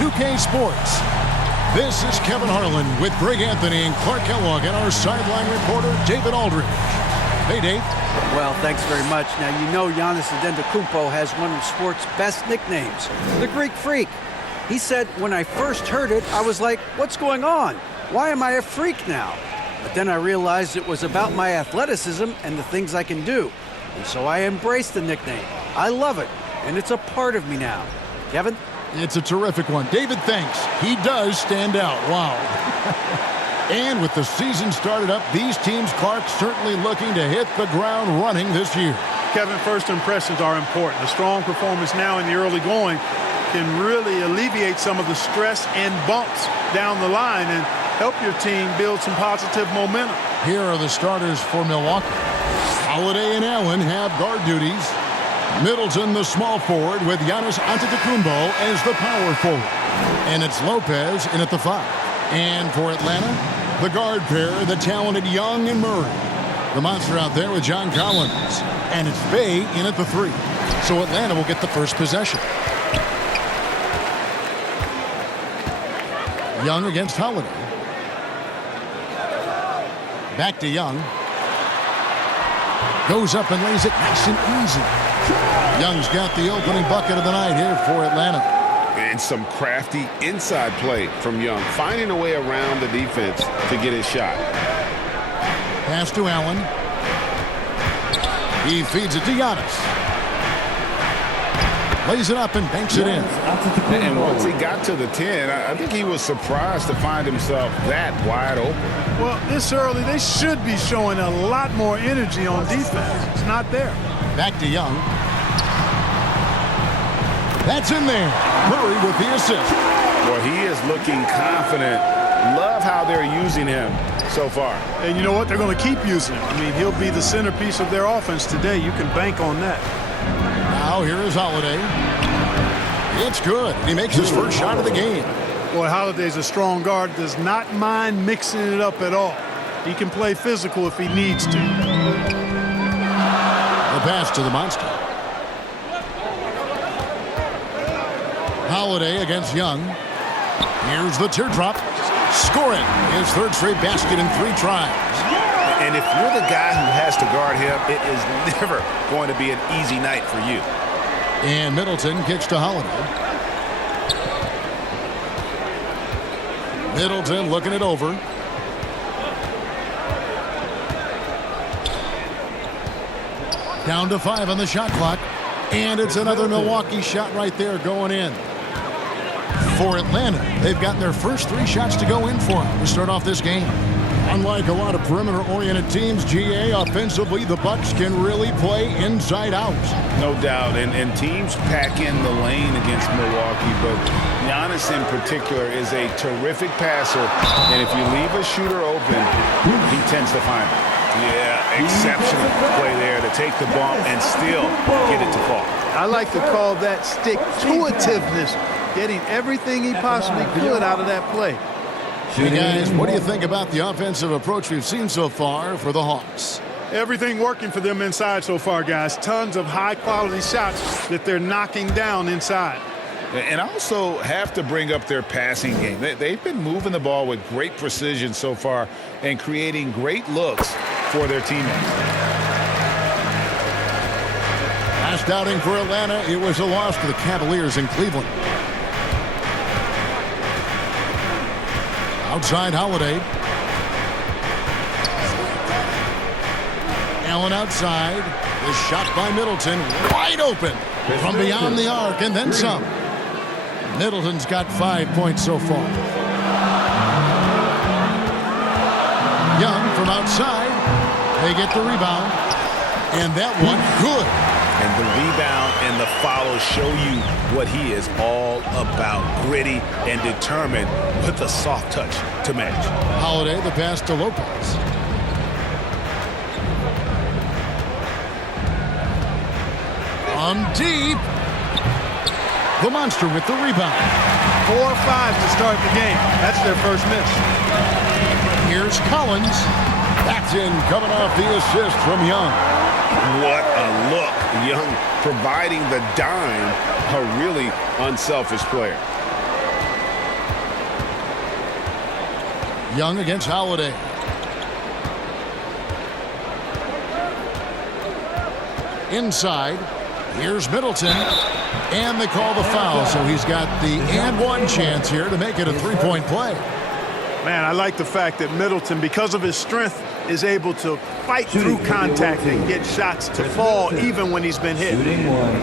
2K Sports. This is Kevin Harlan with Greg Anthony and Clark Kellogg and our sideline reporter, David Aldridge. Hey, Dave. Well, thanks very much. Now, you know Giannis Antetokounmpo has one of sports' best nicknames, the Greek Freak. He said, when I first heard it, I was like, what's going on? Why am I a freak now? But then I realized it was about my athleticism and the things I can do. And so I embraced the nickname. I love it, and it's a part of me now. Kevin? It's a terrific one. David, thanks. He does stand out. Wow. And with the season started up, these teams, Clark, certainly looking to hit the ground running this year. Kevin, first impressions are important. A strong performance now in the early going can really alleviate some of the stress and bumps down the line and help your team build some positive momentum. Here are the starters for Milwaukee. Holiday and Allen have guard duties. Middleton, the small forward, with Giannis Antetokounmpo as the power forward. And it's Lopez in at the 5. And for Atlanta, the guard pair, the talented Young and Murray. The monster out there with John Collins. And it's Bay in at the 3. So Atlanta will get the first possession. Young against Holiday. Back to Young. Goes up and lays it nice and easy. Young's got the opening bucket of the night here for Atlanta. And some crafty inside play from Young, finding a way around the defense to get his shot. Pass to Allen. He feeds it to Giannis. Lays it up and banks it in. And once he got to the 10, I think he was surprised to find himself that wide open. Well, this early, they should be showing a lot more energy on defense. It's not there. Back to Young. That's in there. Murray with the assist. Well, he is looking confident. Love how they're using him so far. And you know what? They're going to keep using him. I mean, he'll be the centerpiece of their offense today. You can bank on that. Now here is Holiday. It's good. He makes his first shot of the game. Boy, Holiday's a strong guard. Does not mind mixing it up at all. He can play physical if he needs to. The pass to the monster. Holiday against Young. Here's the teardrop. Score it. His third straight basket in 3 tries. And if you're the guy who has to guard him, it is never going to be an easy night for you. And Middleton kicks to Holiday. Middleton looking it over. Down to 5 on the shot clock. And it's another Milwaukee shot right there going in. For Atlanta, they've gotten their first 3 shots to go in for them to start off this game. Unlike a lot of perimeter-oriented teams, GA, offensively, the Bucks can really play inside out. No doubt, and teams pack in the lane against Milwaukee, but Giannis in particular is a terrific passer, and if you leave a shooter open, he tends to find it. Yeah, exceptional play there to take the bump and still get it to fall. I like to call that stick-to-itiveness, getting everything he possibly could out of that play. Hey guys, what do you think about the offensive approach we've seen so far for the Hawks? Everything working for them inside so far, guys. Tons of high-quality shots that they're knocking down inside. And also have to bring up their passing game. They've been moving the ball with great precision so far and creating great looks for their teammates. Last outing for Atlanta, it was a loss to the Cavaliers in Cleveland. Outside Holiday. Allen outside. The shot by Middleton. Wide open from beyond the arc and then some. Middleton's got 5 points so far. Young from outside. They get the rebound. And that one good. And the rebound and the follow show you what he is all about. Gritty and determined with a soft touch to match. Holiday, the pass to Lopez. On deep. The monster with the rebound. 4 or 5 to start the game. That's their first miss. Here's Collins. That's in, coming off the assist from Young. What a look. Young providing the dime. A really unselfish player. Young against Holiday. Inside. Here's Middleton. And they call the foul, so he's got the and one chance here to make it a three-point play. Man, I like the fact that Middleton, because of his strength, is able to fight through contact and get shots to fall even when he's been hit.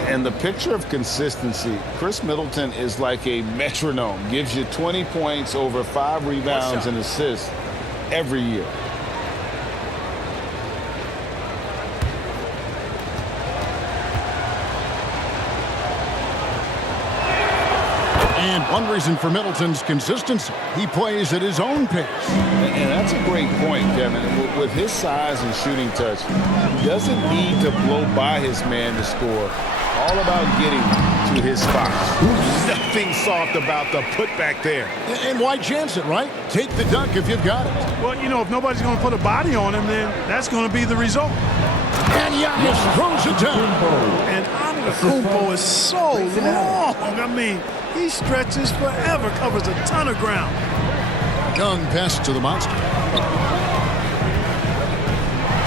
And the picture of consistency, Chris Middleton is like a metronome. Gives you 20 points, over 5 rebounds and assists every year. And one reason for Middleton's consistency, he plays at his own pace. And that's a great point, Kevin. With his size and shooting touch, he doesn't need to blow by his man to score. All about getting to his spots. Nothing soft about the putback there. And why chance it, right? Take the dunk if you've got it. Well, you know, if nobody's going to put a body on him, then that's going to be the result. And Giannis throws it down. And Antetokounmpo is so long. I mean, he stretches forever, covers a ton of ground. Young pass to the monster.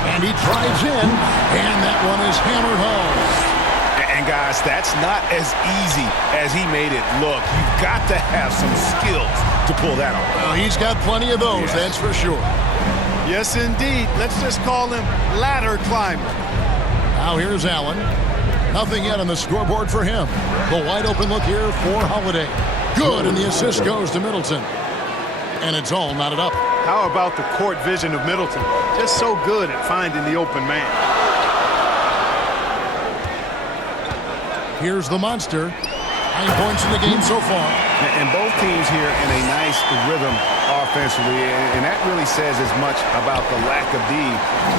And he drives in, and that one is hammered home. And guys, that's not as easy as he made it look. You've got to have some skills to pull that off. Well, he's got plenty of those, that's for sure. Yes, indeed. Let's just call him ladder climber. Now here's Allen. Nothing yet on the scoreboard for him. The wide open look here for Holiday. Good, and the assist goes to Middleton. And it's all knotted up. How about the court vision of Middleton? Just so good at finding the open man. Here's the monster. 9 points in the game so far. And both teams here in a nice rhythm offensively, and that really says as much about the lack of D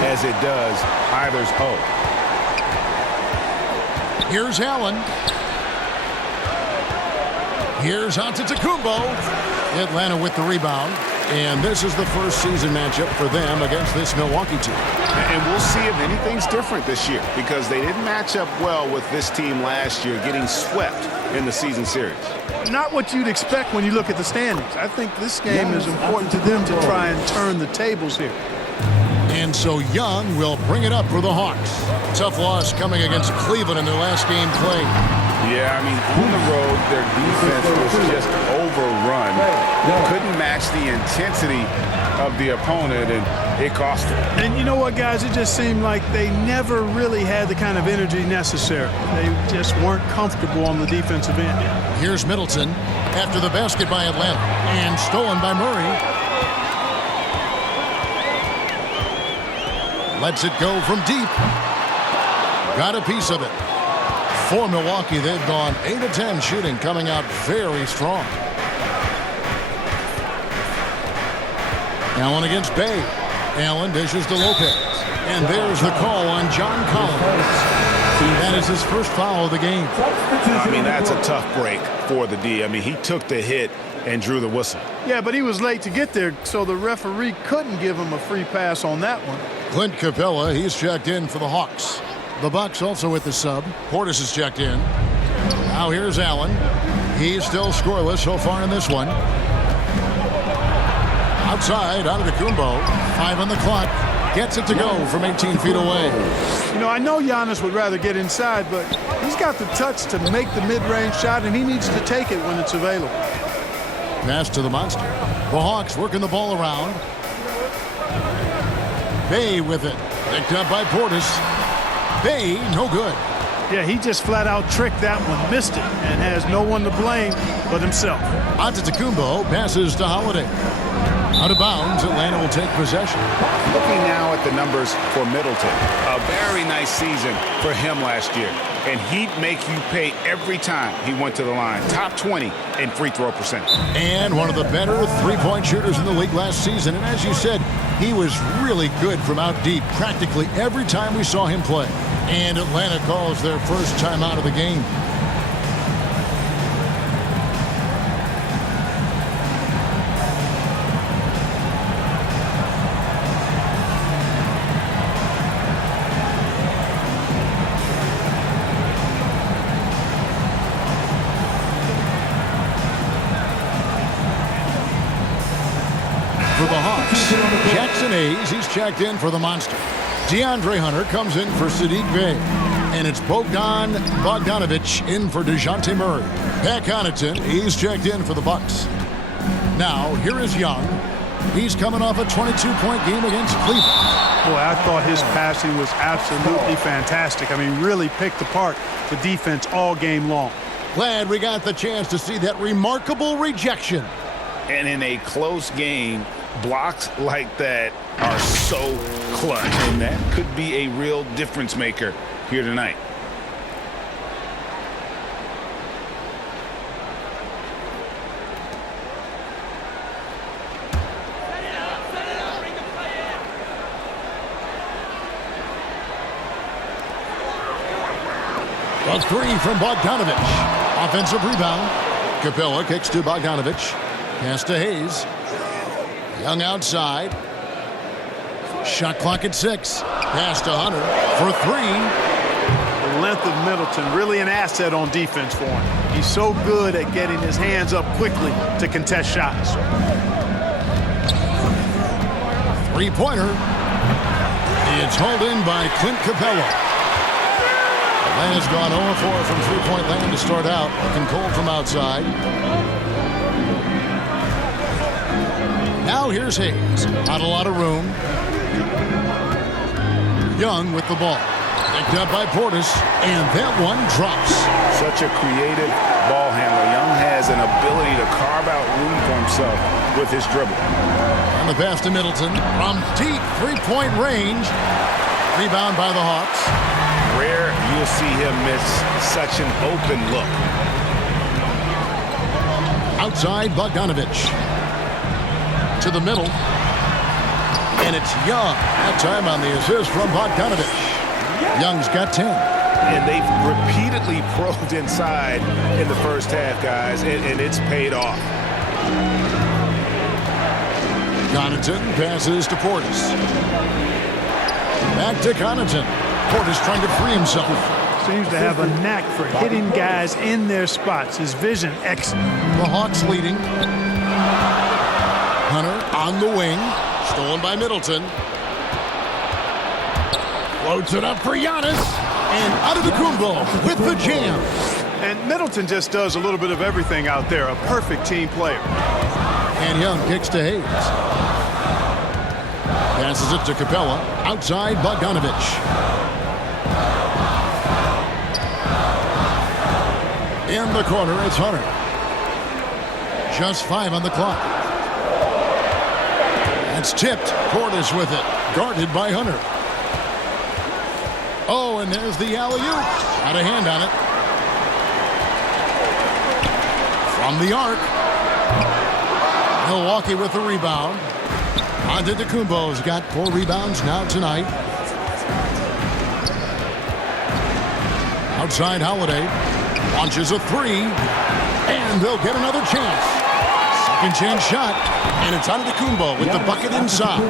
as it does either's O. Here's Allen. Here's Antetokounmpo. Atlanta with the rebound. And this is the first season matchup for them against this Milwaukee team. And we'll see if anything's different this year, because they didn't match up well with this team last year, getting swept in the season series. Not what you'd expect when you look at the standings. I think this game is important to them to try and turn the tables here. And so Young will bring it up for the Hawks. Tough loss coming against Cleveland in their last game played. Yeah, I mean, on the road, their defense was just overrun. Couldn't match the intensity of the opponent, and it cost them. And you know what, guys? It just seemed like they never really had the kind of energy necessary. They just weren't comfortable on the defensive end. Here's Middleton after the basket by Atlanta, and stolen by Murray. Lets it go from deep. Got a piece of it. For Milwaukee, they've gone 8 of 10 shooting, coming out very strong. Allen against Bay. Allen dishes to Lopez. And there's the call on John Collins. That is his first foul of the game. I mean, that's a tough break for the D. I mean, he took the hit and drew the whistle. Yeah, but he was late to get there, so the referee couldn't give him a free pass on that one. Clint Capella, he's checked in for the Hawks. The Bucks also with the sub. Portis is checked in. Now here's Allen. He's still scoreless so far in this one. Outside, Antetokounmpo. 5 on the clock. Gets it to go from 18 feet away. You know, I know Giannis would rather get inside, but he's got the touch to make the mid-range shot, and he needs to take it when it's available. Pass to the monster. The Hawks working the ball around. Bay with it. Picked up by Portis. Bay, no good. Yeah, he just flat out tricked that one, missed it, and has no one to blame but himself. Antetokounmpo passes to Holiday. Out of bounds, Atlanta will take possession. Looking now at the numbers for Middleton, a very nice season for him last year. And he'd make you pay every time he went to the line. Top 20 in free throw percentage. And one of the better three-point shooters in the league last season. And as you said, he was really good from out deep practically every time we saw him play. And Atlanta calls their first time out of the game. for the Hawks. Jackson Hayes, he's checked in for the Monster. DeAndre Hunter comes in for Sadiq Bey. And it's Bogdan Bogdanovic in for DeJounte Murray. Pat Connaughton, he's checked in for the Bucks. Now, here is Young. He's coming off a 22-point game against Cleveland. Boy, I thought his passing was absolutely fantastic. I mean, really picked apart the defense all game long. Glad we got the chance to see that remarkable rejection. And in a close game, blocks like that are so clutch. And that could be a real difference maker here tonight. A three from Bogdanovic. Offensive rebound. Capella kicks to Bogdanovic. Pass to Hayes. Young outside. Shot clock at 6. Pass to Hunter for 3. The length of Middleton, really an asset on defense for him. He's so good at getting his hands up quickly to contest shots. Three-pointer. It's hauled in by Clint Capella. Man has gone 0-4 from three-point land to start out. Looking cold from outside. Now here's Hayes. Not a lot of room. Young with the ball. Picked up by Portis. And that one drops. Such a creative ball handler. Young has an ability to carve out room for himself with his dribble. And the pass to Middleton. From deep three-point range. Rebound by the Hawks. Rare you'll see him miss such an open look. Outside Bogdanovic. To the middle. And it's Young. That time on the assist from Bogdanovic. Young's got 10. And they've repeatedly probed inside in the first half, guys, and it's paid off. Connaughton passes to Portis. Back to Connaughton. Portis trying to free himself. Seems to have a knack for hitting guys in their spots. His vision excellent. The Hawks leading. Hunter on the wing. Stolen by Middleton. Floats it up for Giannis. And Antetokounmpo with the jam. And Middleton just does a little bit of everything out there. A perfect team player. And Young kicks to Hayes. Passes it to Capella. Outside Bogdanovic. In the corner, it's Hunter. Just 5 on the clock. It's tipped. Portis with it. Guarded by Hunter. Oh, and there's the alley-oop. Got a hand on it. From the arc. Milwaukee with the rebound. Antetokounmpo's got 4 rebounds now tonight. Outside Holiday. Launches a 3. And they'll get another chance. Second chance shot. And it's Antetokounmpo with the bucket inside.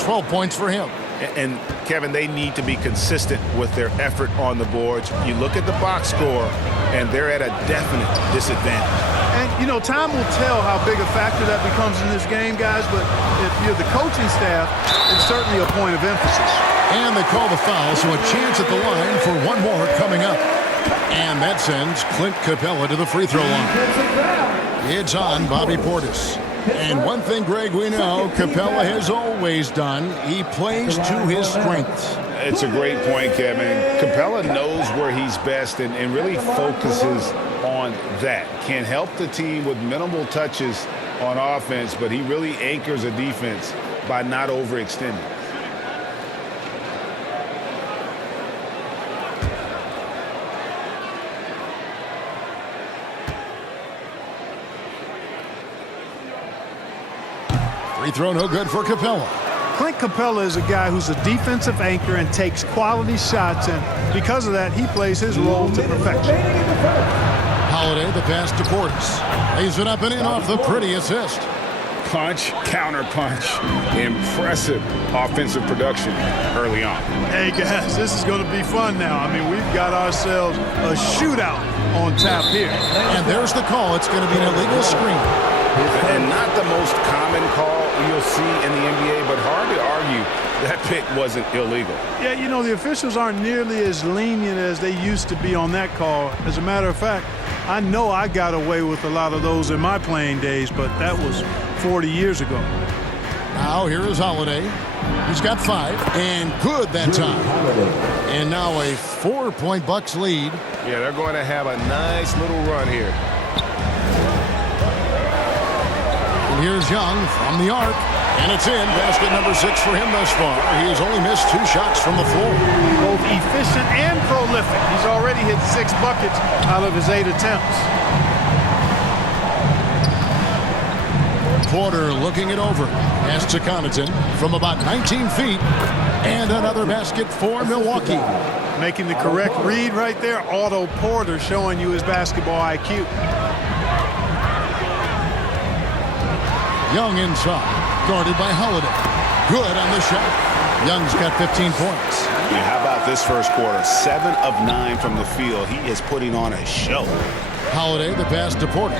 12 points for him. And, Kevin, they need to be consistent with their effort on the boards. You look at the box score, and they're at a definite disadvantage. And, you know, time will tell how big a factor that becomes in this game, guys. But if you're the coaching staff, it's certainly a point of emphasis. And they call the foul, so a chance at the line for one more coming up. And that sends Clint Capella to the free throw line. It's on Bobby Portis. And one thing, Greg, we know Capella has always done, he plays to his strengths. It's a great point, Kevin. Capella knows where he's best and really focuses on that. Can help the team with minimal touches on offense, but he really anchors a defense by not overextending. Free throw no good for Capella. Clint Capella is a guy who's a defensive anchor and takes quality shots, and because of that, he plays his role to perfection. Holiday, the pass to Portis. Lays it up and in off the pretty assist. Punch, counter punch. Impressive offensive production early on. Hey, guys, this is going to be fun now. I mean, we've got ourselves a shootout on tap here. And there's the call. It's going to be an illegal screen. And not the most common call you'll see in the NBA, but hard to argue that pick wasn't illegal. Yeah, you know, the officials aren't nearly as lenient as they used to be on that call. As a matter of fact, I know I got away with a lot of those in my playing days, but that was 40 years ago. Now here is Holiday. He's got 5, and good that time. And now a 4-point Bucks lead. Yeah, they're going to have a nice little run here. And here's Young from the arc. And it's in. Basket number 6 for him thus far. He has only missed 2 shots from the floor. Both efficient and prolific. He's already hit 6 buckets out of his 8 attempts. Porter looking it over. Pass to Connaughton from about 19 feet. And another basket for Milwaukee. Making the correct read right there. Otto Porter showing you his basketball IQ. Young inside. Guarded by Holiday. Good on the shot. Young's got 15 points. Yeah, how about this first quarter? 7 of 9 from the field. He is putting on a show. Holiday, the pass to Porter.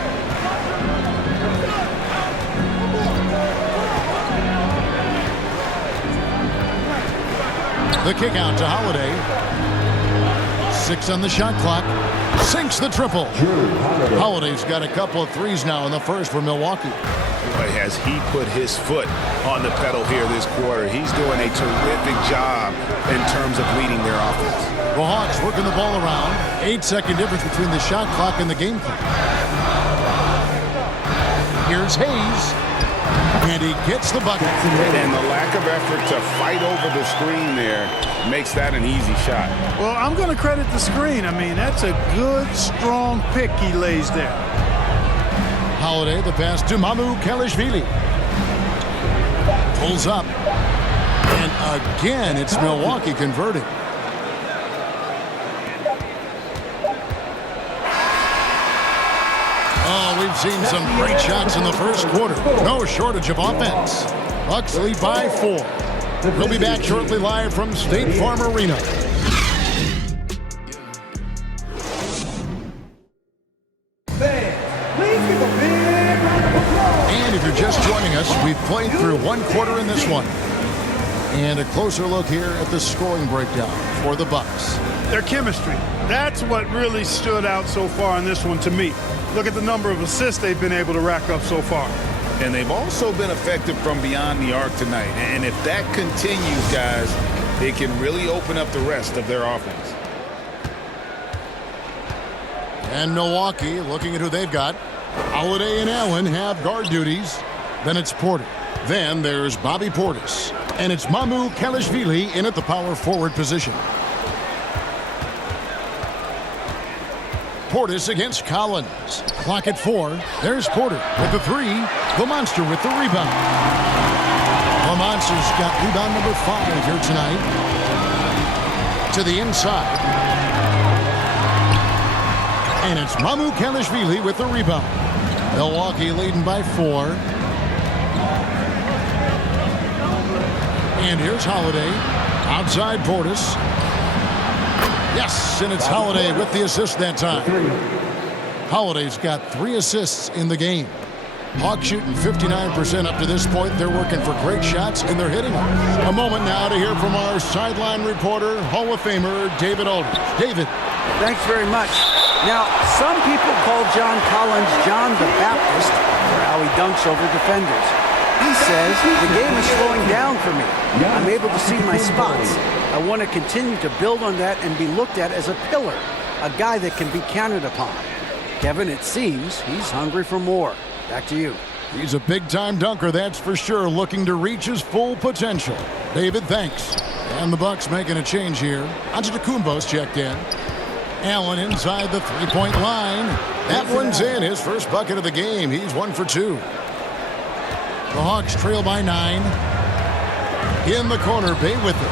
The kick out to Holiday. 6 on the shot clock. Sinks the triple. Holiday's got a couple of threes now in the first for Milwaukee. Boy, has he put his foot on the pedal here this quarter. He's doing a terrific job in terms of leading their offense. The Hawks working the ball around. 8-second difference between the shot clock and the game clock. Here's Hayes. And he gets the bucket. And the lack of effort to fight over the screen there makes that an easy shot. Well, I'm going to credit the screen. I mean, that's a good, strong pick he lays there. Holiday, the pass to Kelishvili. Pulls up. And again, it's Milwaukee converting. Oh, we've seen some great shots in the first quarter. No shortage of offense. Bucks lead by 4. We'll be back shortly live from State Farm Arena. And if you're just joining us, we've played through 1 quarter in this one. And a closer look here at the scoring breakdown for the Bucks. Their chemistry. That's what really stood out so far in this one to me. Look at the number of assists they've been able to rack up so far. And they've also been effective from beyond the arc tonight. And if that continues, guys, it can really open up the rest of their offense. And Milwaukee, looking at who they've got. Holiday and Allen have guard duties. Then it's Porter. Then there's Bobby Portis. And it's Kelishvili in at the power forward position. Portis against Collins. Clock at 4. There's Porter with the 3. The Monster with the rebound. The Monster's got rebound number 5 here tonight. To the inside. And it's Kelishvili with the rebound. Milwaukee leading by 4. And here's Holiday. Outside Portis. Yes, and it's Holiday with the assist that time. Holiday's got 3 assists in the game. Hawks shooting 59% up to this point. They're working for great shots, and they're hitting them. A moment now to hear from our sideline reporter, Hall of Famer David Aldridge. David. Thanks very much. Now, some people call John Collins John the Baptist for how he dunks over defenders. He says, the game is slowing down for me. I'm able to see my spots. I want to continue to build on that and be looked at as a pillar, a guy that can be counted upon. Kevin, it seems he's hungry for more. Back to you. He's a big-time dunker, that's for sure, looking to reach his full potential. David, thanks. And the Bucks making a change here. Antetokounmpo's checked in. Allen inside the three-point line. That one's in, his first bucket of the game. He's 1 for 2. The Hawks trail by 9. In the corner, Bay with it.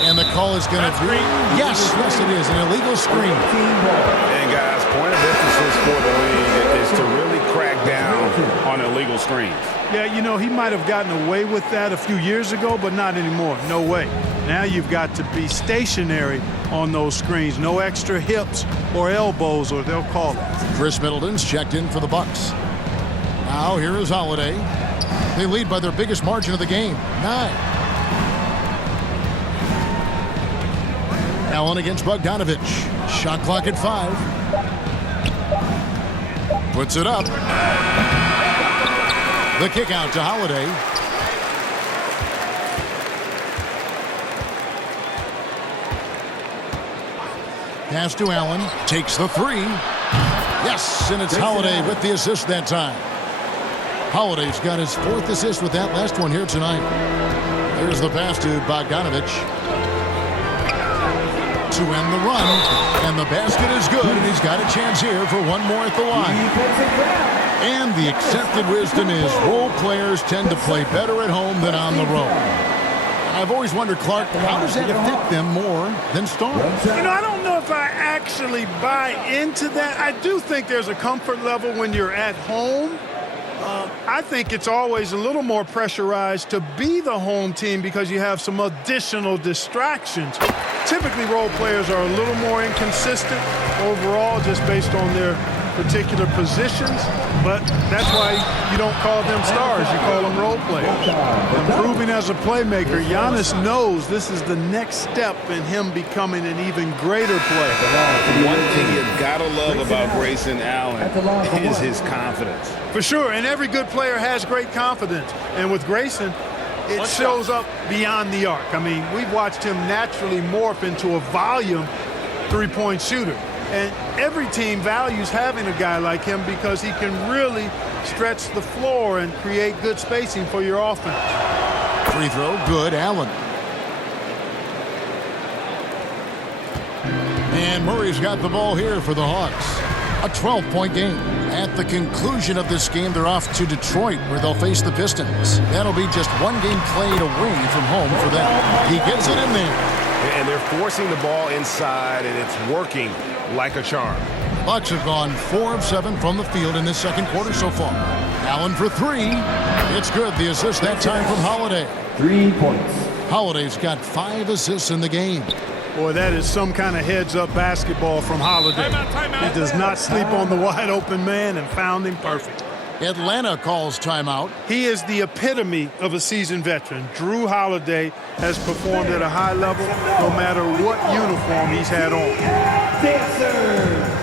And the call is going to be, yes, it is, an illegal screen. And guys, point of emphasis for the league is to really crack down on illegal screens. Yeah, you know, he might have gotten away with that a few years ago, but not anymore. No way. Now you've got to be stationary on those screens. No extra hips or elbows, or they'll call it. Chris Middleton's checked in for the Bucks. Now here is Holiday. They lead by their biggest margin of the game, 9. Allen against Bogdanovich. Shot clock at 5. Puts it up. The kick out to Holiday. Pass to Allen. Takes the 3. Yes, and it's Holiday with the assist that time. Holiday's got his 4th assist with that last one here tonight. There's the pass to Bogdanovich. To end the run, and the basket is good, and he's got a chance here for one more at the line. And the accepted wisdom is role players tend to play better at home than on the road. I've always wondered, Clark, how does that affect them more than stars? I don't know if I actually buy into that. I do think there's a comfort level when you're at home. I think it's always a little more pressurized to be the home team because you have some additional distractions. Typically, role players are a little more inconsistent overall just based on their particular positions, but that's why you don't call them stars. You call them role players. Improving as a playmaker, Giannis knows this is the next step in him becoming an even greater player. One thing you gotta love about Grayson Allen is his confidence. For sure, and every good player has great confidence. And with Grayson, it shows up beyond the arc. I mean, we've watched him naturally morph into a volume three-point shooter. And every team values having a guy like him because he can really stretch the floor and create good spacing for your offense. Free throw, good, Allen. And Murray's got the ball here for the Hawks. A 12-point game. At the conclusion of this game, they're off to Detroit, where they'll face the Pistons. That'll be just one game played away from home for them. He gets it in there. And they're forcing the ball inside, and it's working like a charm. Bucks have gone 4 of 7 from the field in this second quarter so far. Allen for 3. It's good. The assist that time from Holiday. 3 points. Holiday's got 5 assists in the game. Boy, that is some kind of heads-up basketball from Holiday. He does not sleep on the wide-open man and found him perfect. Atlanta calls timeout. He is the epitome of a seasoned veteran. Drew Holiday has performed at a high level no matter what uniform he's had on. Dancer.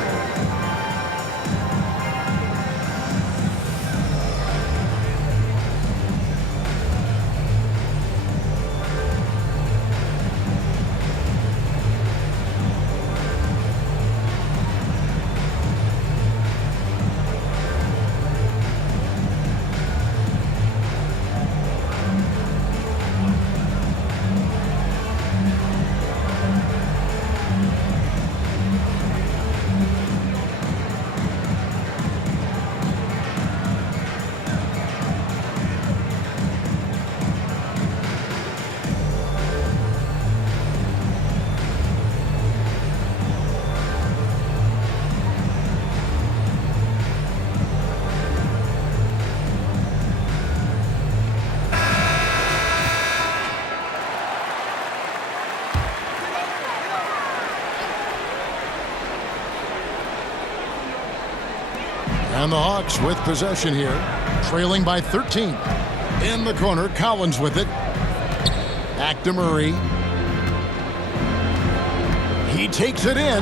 And the Hawks with possession here, trailing by 13. In the corner, Collins with it. Back to Murray. He takes it in.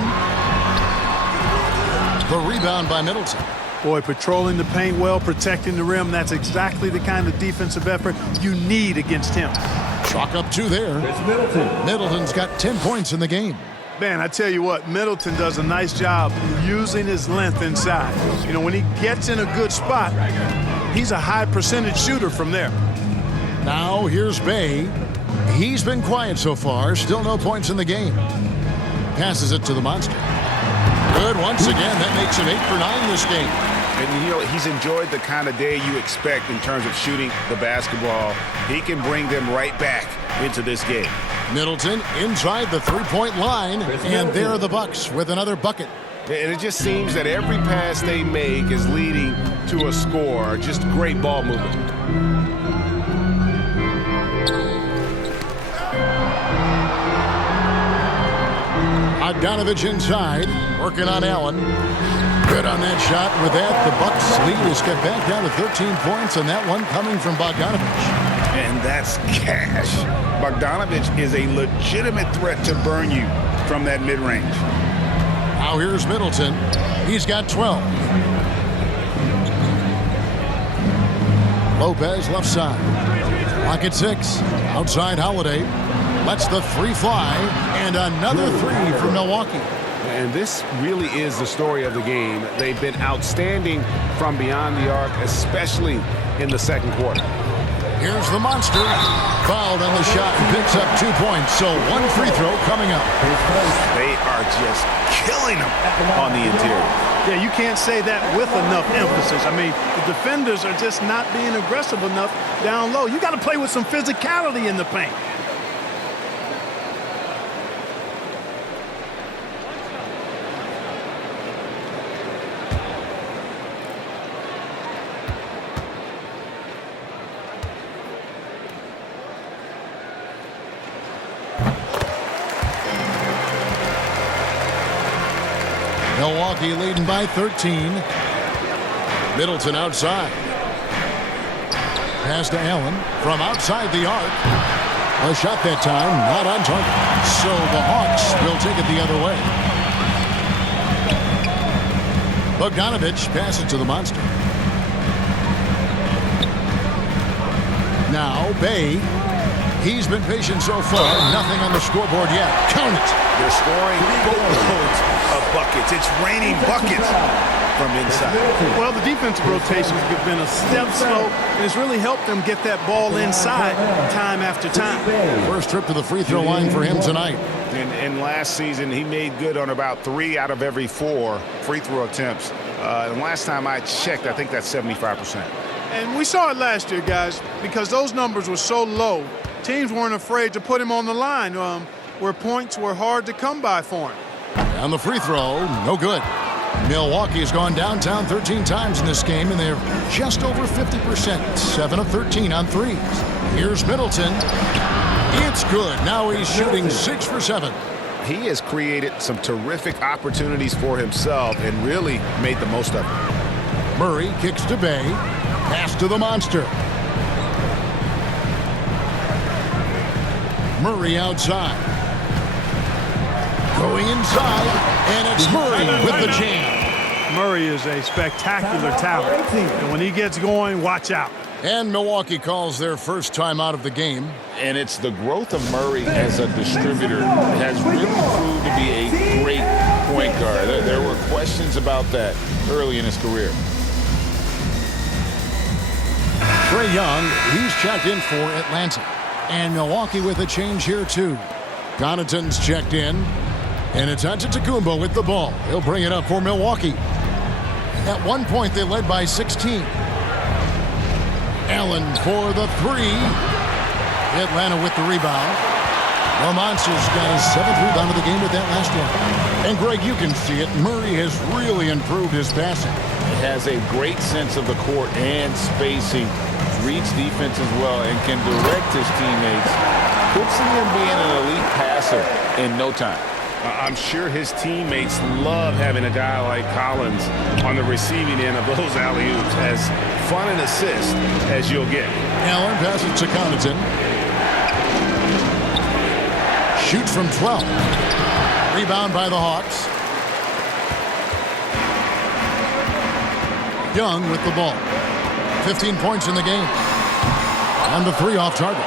The rebound by Middleton. Boy, patrolling the paint well, protecting the rim, that's exactly the kind of defensive effort you need against him. Chalk up 2 there. It's Middleton. Middleton's got 10 points in the game. Man, I tell you what, Middleton does a nice job using his length inside. You know, when he gets in a good spot, he's a high percentage shooter from there. Now here's Bay. He's been quiet so far. Still no points in the game. Passes it to the monster. Good once again. That makes him 8 for 9 this game. And, he's enjoyed the kind of day you expect in terms of shooting the basketball. He can bring them right back into this game. Middleton inside the three-point line, and there are the Bucks with another bucket. And it just seems that every pass they make is leading to a score. Just great ball movement. Bogdanovich inside, working on Allen. Good Good on that shot. With that, the Bucks lead is kept back down to 13 points, and that one coming from Bogdanovich. And that's cash. Bogdanovich is a legitimate threat to burn you from that mid-range. Now here's Middleton. He's got 12. Lopez left side. Clock at 6. Outside Holiday. Lets the three fly. And another three for Milwaukee. And this really is the story of the game. They've been outstanding from beyond the arc, especially in the second quarter. Here's the monster. Fouled on the shot and picks up 2 points. So one free throw coming up. They are just killing them on the interior. Yeah, you can't say that with enough emphasis. I mean, the defenders are just not being aggressive enough down low. You got to play with some physicality in the paint. Milwaukee leading by 13. Middleton outside. Pass to Allen from outside the arc. A shot that time, not on target. So the Hawks will take it the other way. Bogdanovich passes to the monster. Now Bay. He's been patient so far. Nothing on the scoreboard yet. Count it. They're scoring boatloads of buckets. It's raining buckets from inside. Well, the defensive rotations have been a step slow, and it's really helped them get that ball inside time after time. First trip to the free throw line for him tonight. And last season, he made good on about 3 out of every 4 free throw attempts. And last time I checked, I think that's 75%. And we saw it last year, guys, because those numbers were so low. Teams weren't afraid to put him on the line where points were hard to come by for him. On the free throw, no good. Milwaukee has gone downtown 13 times in this game, and they're just over 50%. 7 of 13 on threes. Here's Middleton. It's good. Now he's shooting 6 for 7. He has created some terrific opportunities for himself and really made the most of it. Murray kicks to Bay. Pass to the monster. Murray outside. Going inside, and it's Murray with the jam. Murray is a spectacular talent, and when he gets going, watch out. And Milwaukee calls their first time out of the game. And it's the growth of Murray as a distributor has really proved to be a great point guard. There were questions about that early in his career. Trae Young, he's checked in for Atlanta. And Milwaukee with a change here, too. Connaughton's checked in. And it's Antetokounmpo with the ball. He'll bring it up for Milwaukee. At one point, they led by 16. Allen for the three. Atlanta with the rebound. The Monsters got his 7th rebound of the game with that last one. And, Greg, you can see it. Murray has really improved his passing. He has a great sense of the court and spacing. Reads defense as well and can direct his teammates. Could see him being an elite passer in no time. I'm sure his teammates love having a guy like Collins on the receiving end of those alley-oops. As fun an assist as you'll get. Allen passes to Connaughton. Shoots from 12. Rebound by the Hawks. Young with the ball. 15 points in the game. And the three off target.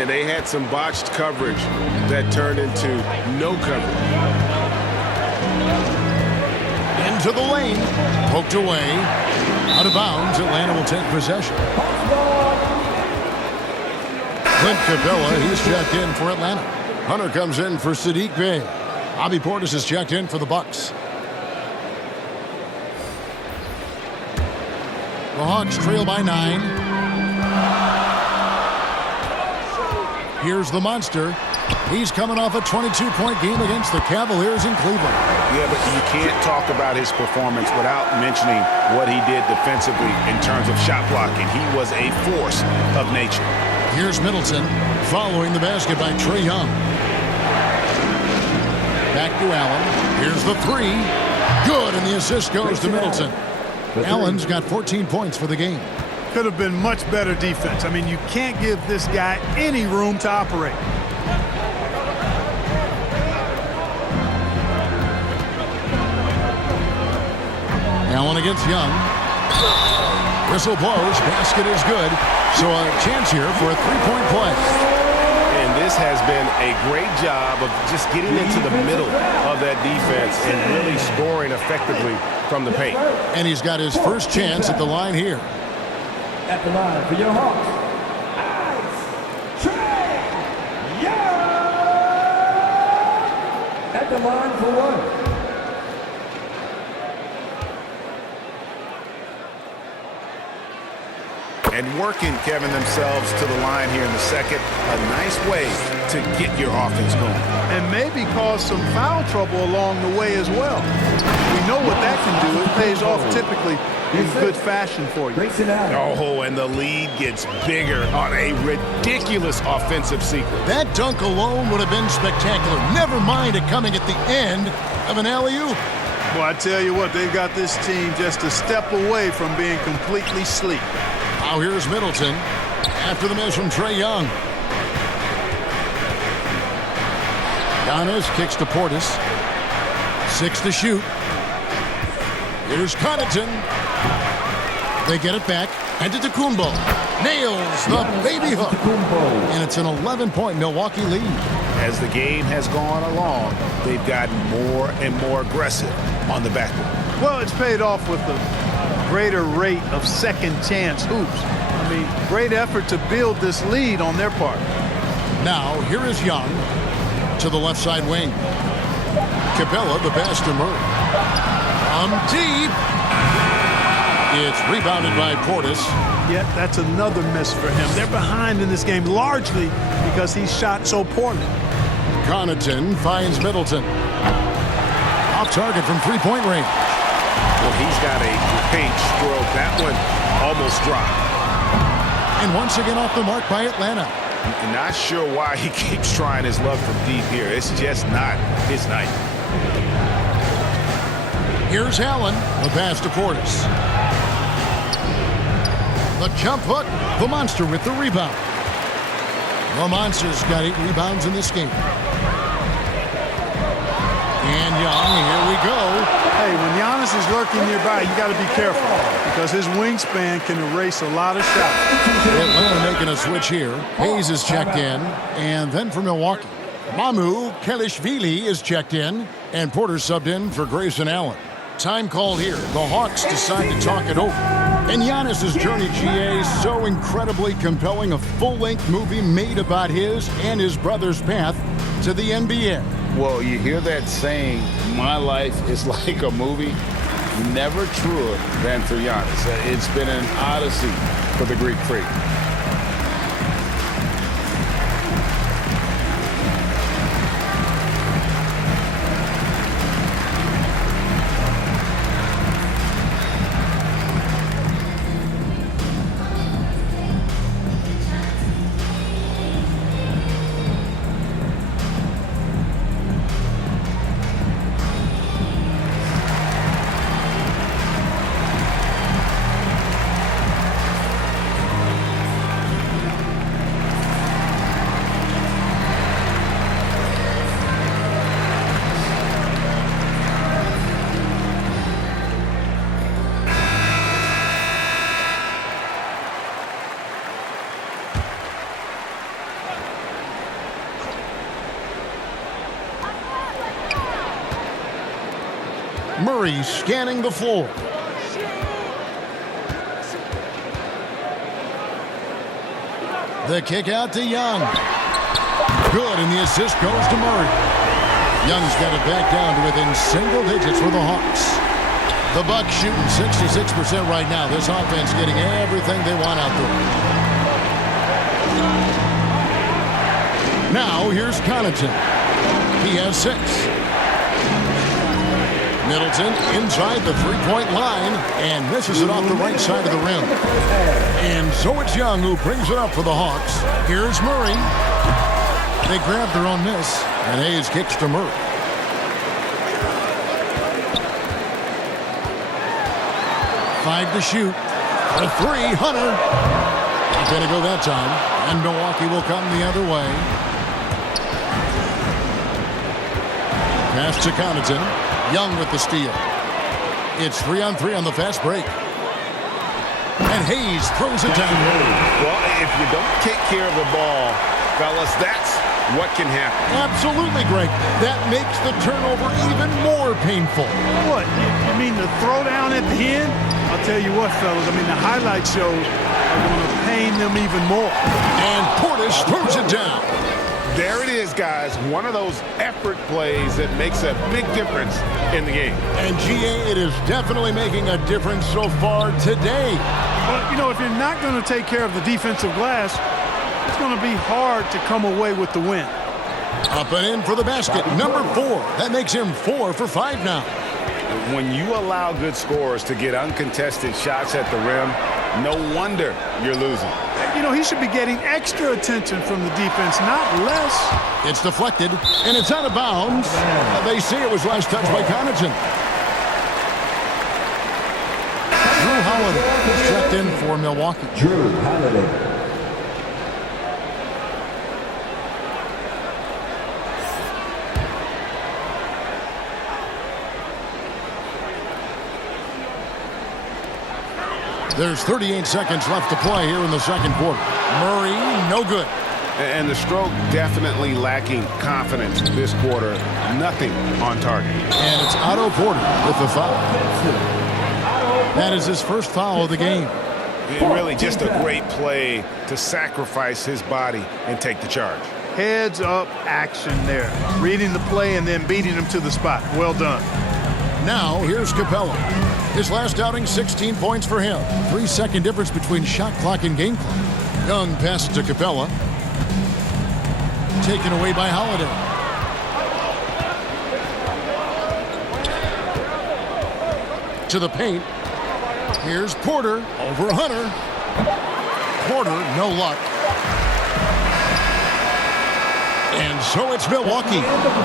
And they had some botched coverage that turned into no coverage. Into the lane. Poked away. Out of bounds. Atlanta will take possession. Clint Capella, he's checked in for Atlanta. Hunter comes in for Sadiq Bey. Bobby Portis is checked in for the Bucks. The Hawks trail by 9. Here's the monster. He's coming off a 22-point game against the Cavaliers in Cleveland. Yeah, but you can't talk about his performance without mentioning what he did defensively in terms of shot blocking. He was a force of nature. Here's Middleton following the basket by Trae Young. Back to Allen. Here's the three. Good, and the assist goes to Middleton. Allen's got 14 points for the game. Could have been much better defense. I mean, you can't give this guy any room to operate. Allen against Young. Whistle blows. Basket is good. So a chance here for a three-point play. And this has been a great job of just getting into the middle of that defense and really scoring effectively from the paint. And he's got his first chance at the line here. At the line for your Hawks, Ice Trae Young. At the line for one. And working, Kevin, themselves to the line here in the second. A nice way to get your offense going. And maybe cause some foul trouble along the way as well. We know what that can do. It pays off typically in good fashion for you. Oh, and the lead gets bigger on a ridiculous offensive sequence. That dunk alone would have been spectacular. Never mind it coming at the end of an alley-oop. Well, I tell you what, they've got this team just a step away from being completely sleep. Now here's Middleton after the miss from Trae Young. Giannis kicks to Portis. 6 to shoot. Here's Connaughton. They get it back. Antetokounmpo nails the baby hook. And it's an 11-point Milwaukee lead. As the game has gone along, they've gotten more and more aggressive on the backboard. Well, it's paid off with a greater rate of second chance hoops. I mean, great effort to build this lead on their part. Now, here is Young to the left side wing. Capella, the pass to Murray. From deep. It's rebounded by Portis. Yet that's another miss for him. They're behind in this game largely because he shot so poorly. Connaughton finds Middleton. Off target from three-point range. Well, he's got a great stroke. That one almost dropped. And once again off the mark by Atlanta. Not sure why he keeps trying his luck from deep here. It's just not his night. Here's Allen. The pass to Portis. The jump hook. The Monster with the rebound. The Monster's got 8 rebounds in this game. And Young, here we go. Hey, when Giannis is lurking nearby, you got to be careful because his wingspan can erase a lot of shots. Atlanta making a switch here. Hayes is checked in. And then for Milwaukee, Mamu Kelishvili is checked in. And Porter subbed in for Grayson Allen. Time called here. The Hawks decide to talk it over. And Giannis's journey, GA, so incredibly compelling. A full-length movie made about his and his brother's path to the NBA. Well, you hear that saying, my life is like a movie. Never truer than for Giannis. It's been an odyssey for the Greek Freak. Murray scanning the floor. The kick out to Young. Good, and the assist goes to Murray. Young's got it back down to within single digits for the Hawks. The Bucks shooting 66% right now. This offense getting everything they want out there. Now here's Connaughton. He has 6. Middleton inside the three-point line and misses it off the right side of the rim. And so it's Young who brings it up for the Hawks. Here's Murray. They grab their own miss, and Hayes kicks to Murray. 5 to shoot. For 3, Hunter. Not going to go that time. And Milwaukee will come the other way. Pass to Connaughton. Young with the steal. It's 3-on-3 on the fast break. And Hayes throws it down. Well, if you don't take care of the ball, fellas, that's what can happen. Absolutely, Greg. That makes the turnover even more painful. What? You mean the throwdown at the end? I'll tell you what, fellas. I mean, the highlight shows are going to pain them even more. And Portis throws it down. There it is, guys. One of those effort plays that makes a big difference in the game. And, GA, it is definitely making a difference so far today. But, you know, if you're not going to take care of the defensive glass, it's going to be hard to come away with the win. Up and in for the basket, number 4. That makes him 4 for 5 now. When you allow good scorers to get uncontested shots at the rim, no wonder you're losing. You know, he should be getting extra attention from the defense, not less. It's deflected, and it's out of bounds. They say it was last touched by Connaughton. Drew Holiday checked in for Milwaukee. Drew Holiday. There's 38 seconds left to play here in the second quarter. Murray, no good. And the stroke definitely lacking confidence this quarter. Nothing on target. And it's Otto Porter with the foul. That is his first foul of the game. Really just a great play to sacrifice his body and take the charge. Heads up action there. Reading the play and then beating him to the spot. Well done. Now, here's Capella. His last outing, 16 points for him. 3-second difference between shot clock and game clock. Young passes to Capella. Taken away by Holiday. To the paint. Here's Porter over Hunter. Porter, no luck. And so it's Milwaukee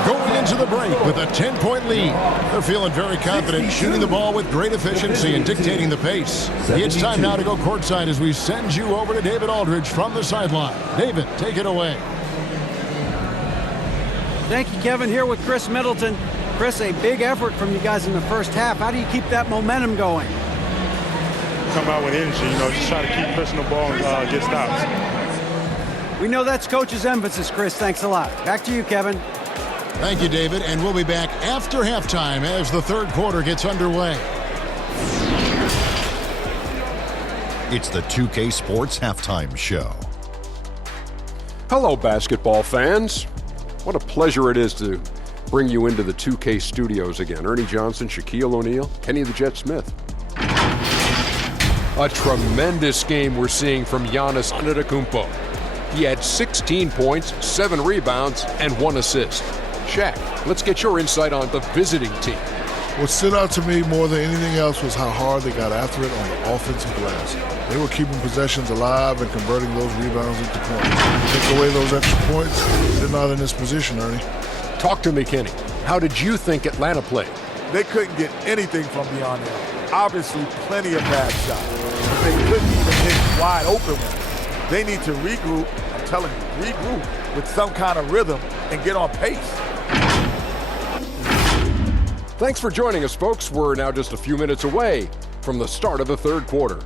going into the break with a 10-point lead. They're feeling very confident, shooting the ball with great efficiency and dictating the pace. It's time now to go courtside as we send you over to David Aldridge from the sideline. David, take it away. Thank you, Kevin. Here with Chris Middleton. Chris, a big effort from you guys in the first half. How do you keep that momentum going? Come out with energy, you know, just try to keep pushing the ball and get stops. We know that's Coach's emphasis, Chris. Thanks a lot. Back to you, Kevin. Thank you, David. And we'll be back after halftime as the third quarter gets underway. It's the 2K Sports Halftime Show. Hello, basketball fans. What a pleasure it is to bring you into the 2K studios again. Ernie Johnson, Shaquille O'Neal, Kenny the Jet Smith. A tremendous game we're seeing from Giannis Antetokounmpo. He had 16 points, 7 rebounds, and 1 assist. Shaq, let's get your insight on the visiting team. What stood out to me more than anything else was how hard they got after it on the offensive glass. They were keeping possessions alive and converting those rebounds into points. Take away those extra points, they're not in this position, Ernie. Talk to me, Kenny. How did you think Atlanta played? They couldn't get anything from beyond there. Obviously, plenty of bad shots. But they couldn't even hit wide open ones. They need to regroup, I'm telling you, regroup with some kind of rhythm and get on pace. Thanks for joining us, folks. We're now just a few minutes away from the start of the third quarter.